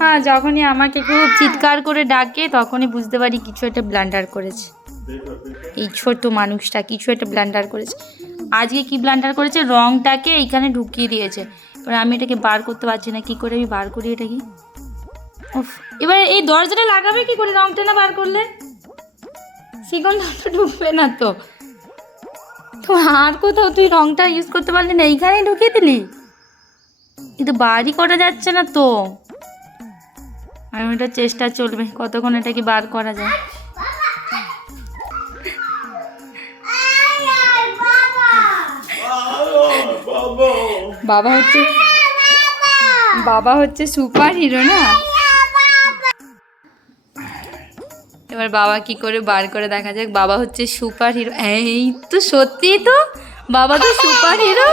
হ্যাঁ, যখনই আমাকে খুব চিৎকার করে ডাকে তখনই বুঝতে পারি কিছু একটা ব্লান্ডার করেছে। এই ছোট মানুষটা কিছু একটা ব্লান্ডার করেছে। আজকে কি ব্লান্ডার করেছে, রংটাকে এইখানে ঢুকিয়ে দিয়েছে। এবার আমি এটাকে বার করতে পারছি না, কি করে আমি বার করি এটা কি? উফ, এবার এই দরজাটা লাগাবে কি করে রংটা না বার করলে? সেখানটা তো ঢুকবে না তো। তো আর কোথাও তুই রংটা ইউজ করতে পারলি না, এইখানেই ঢুকিয়ে দিলি। কিন্তু বারই করা যাচ্ছে না তো। আমি এটা চেষ্টা চলবে কতক্ষণ এটা কি বার করা যায়। বাবা হচ্ছে সুপার হিরো না। এবার বাবা কি করে বার করে দেখা যাক। বাবা হচ্ছে সুপার হিরো। এই তো সত্যি তো, বাবা তো সুপার হিরো।